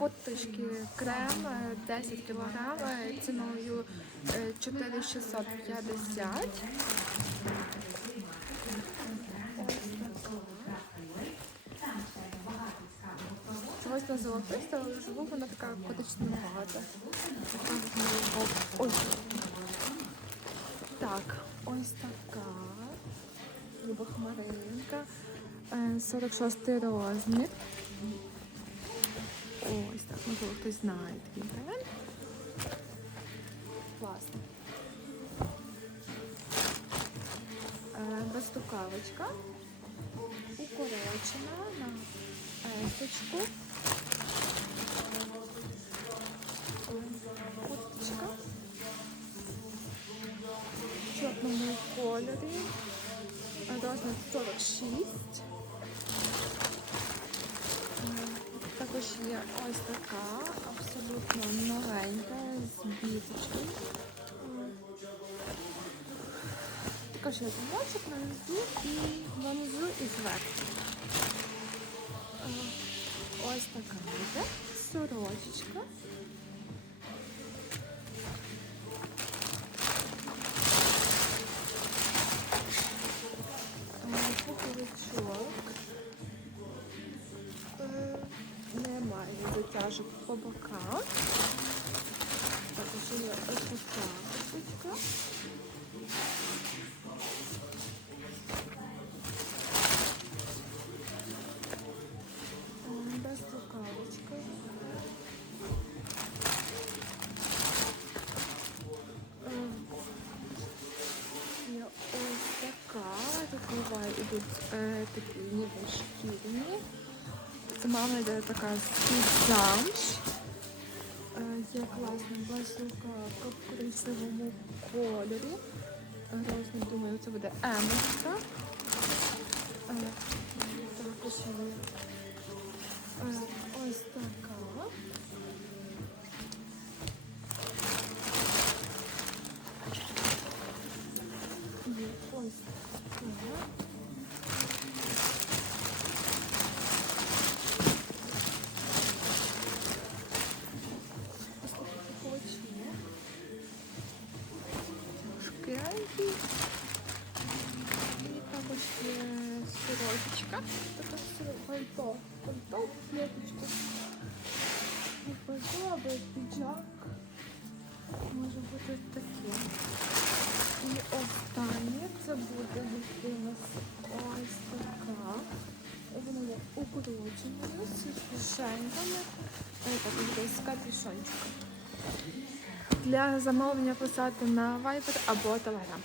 Коточки крем е, 10 кг ціною е, 4650. Це ось на золотиста, але живу вона така котична багато. Ой. Так, ось така. Люба хмаринка. Е, 46 розмір. Можливо, хтось знає такий бренд. Класно. Е, Укорочена на есочку. Курточка. В чорному кольорі. Розмір 46. Також є ось така, абсолютно новенька, з біточкою. Також є замочок нанизу і нанизу і зверху. Ось така йде сорочечка. затяжок по боках. Також є ось така курточка. Е, Без рукавочки. Е, Є ось така. Тут буває ідуть е, такі ніби шкірні. Сама йде така замш. Е, Є класна базука в коричневому кольорі. Розмір, думаю, це буде емочка. І також є сорочечка. Така пальто. Пальто, клеточка. І пальто або піджак. Може бути таке. І останнє це буде ось така. Вона є укороченою з кишеньками. Е, Також десь капюшончиком. Для замовлення писати на Viber або Telegram.